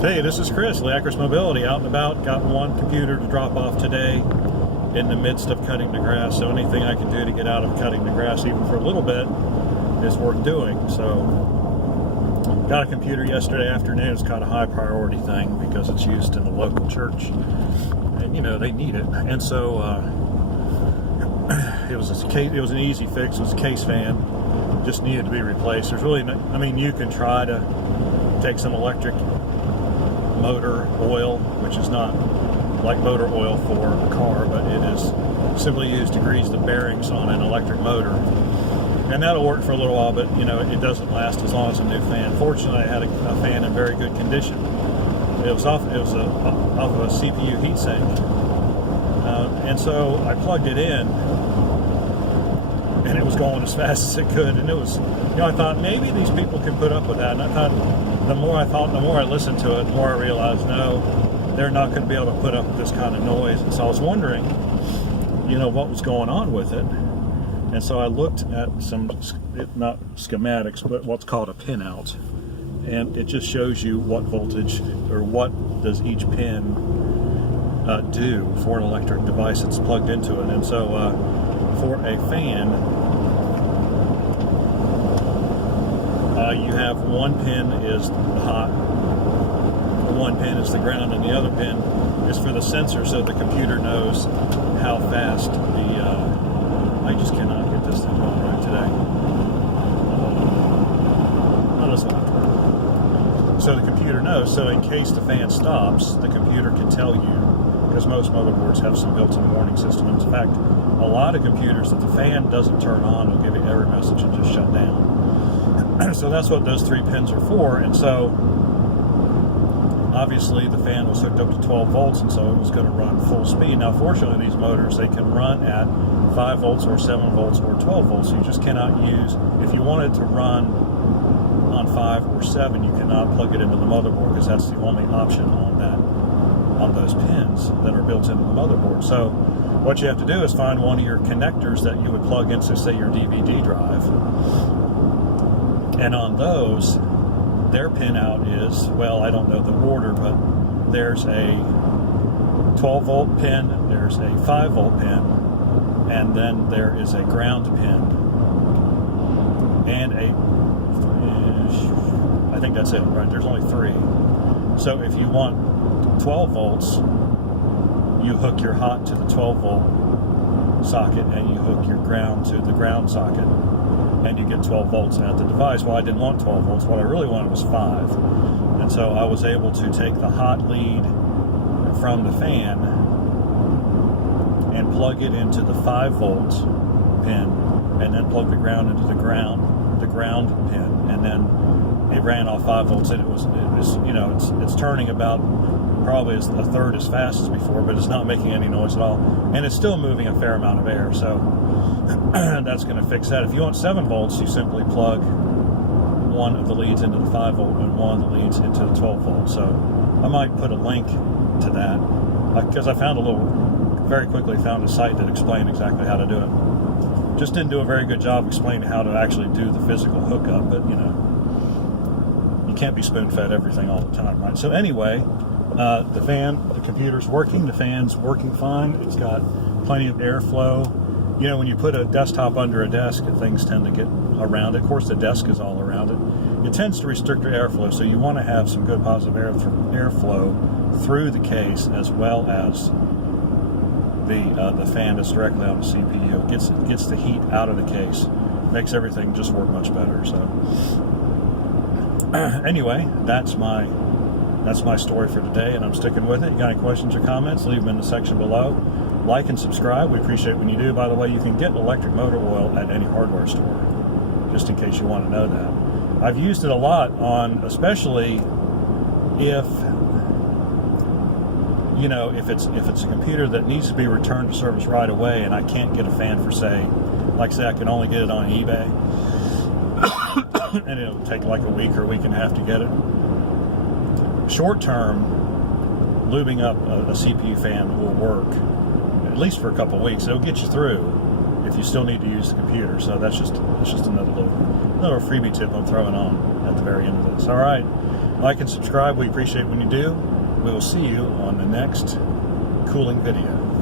Hey, this is Chris, Liacris Mobility, out and about. Got one computer to drop off today in the midst of cutting the grass. So anything I can do to get out of cutting the grass, even for a little bit, is worth doing. So got a computer yesterday afternoon. It's got a high priority thing because it's used in the local church, and you know they need it. And so it was an easy fix. It was a case fan, just needed to be replaced. There's really no, I mean, you can try to take some electric motor oil, which is not like motor oil for a car, but it is simply used to grease the bearings on an electric motor, and that'll work for a little while, but you know it doesn't last as long as a new fan. Fortunately, I had a fan in very good condition. It was off of a CPU heatsink, and so I plugged it in, and it was going as fast as it could, and it was, you know, I thought maybe these people can put up with that, and I thought, the more I listened to it, the more I realized, no, they're not going to be able to put up with this kind of noise. And so I was wondering, you know, what was going on with it. And so I looked at some, not schematics, but what's called a pinout. And it just shows you what voltage, or what does each pin do for an electric device that's plugged into it. And so for a fan, you have one pin is the hot, one pin is the ground, and the other pin is for the sensor, so the computer knows how fast I just cannot get this thing going right today. Oh, this will have to work. So the computer knows, so in case the fan stops, the computer can tell you, because most motherboards have some built-in warning system. In fact, a lot of computers, if the fan doesn't turn on, will give you an error message and just shut down. So that's what those three pins are for. And so obviously the fan was hooked up to 12 volts, and so it was going to run full speed. Now fortunately these motors, they can run at 5 volts or 7 volts or 12 volts. You just cannot use, if you wanted to run on 5 or 7, you cannot plug it into the motherboard, because that's the only option on those pins that are built into the motherboard. So what you have to do is find one of your connectors that you would plug into, say, your DVD drive. And on those, their pinout is, well, I don't know the order, but there's a 12 volt pin, there's a 5 volt pin, and then there is a ground pin, and I think that's it, right? There's only 3. So if you want 12 volts, you hook your hot to the 12 volt socket, and you hook your ground to the ground socket, and you get 12 volts at the device. Well, I didn't want 12 volts. What I really wanted was 5. And so I was able to take the hot lead from the fan and plug it into the 5 volt pin, and then plug the ground into the ground pin, and then it ran off 5 volts, and it was you know, it's turning about probably a third as fast as before, but it's not making any noise at all, and it's still moving a fair amount of air. So that's going to fix that. If you want 7 volts, you simply plug one of the leads into the 5 volt and one of the leads into the 12 volt. So I might put a link to that, because I very quickly found a site that explained exactly how to do it. Just didn't do a very good job explaining how to actually do the physical hookup, but you know, you can't be spoon-fed everything all the time, right? So anyway, the computer's working, the fan's working fine, it's got plenty of airflow. You know, when you put a desktop under a desk, things tend to get around it. Of course, the desk is all around it. It tends to restrict your airflow, so you want to have some good positive airflow through the case, as well as the fan that's directly on the CPU. It gets the heat out of the case, makes everything just work much better. So anyway, that's my story for today, and I'm sticking with it. You got any questions or comments, leave them in the section below. Like and subscribe. We appreciate when you do. By the way, you can get electric motor oil at any hardware store, just in case you want to know that. I've used it a lot on, especially if, you know, if it's a computer that needs to be returned to service right away, and I can't get a fan for, say I can only get it on eBay, and it'll take like a week or a week and a half to get it. Short term, lubing up a CPU fan will work, at least for a couple weeks. It'll get you through if you still need to use the computer. So that's just another freebie tip I'm throwing on at the very end of this. All right. Like and subscribe. We appreciate when you do. We will see you on the next cooling video.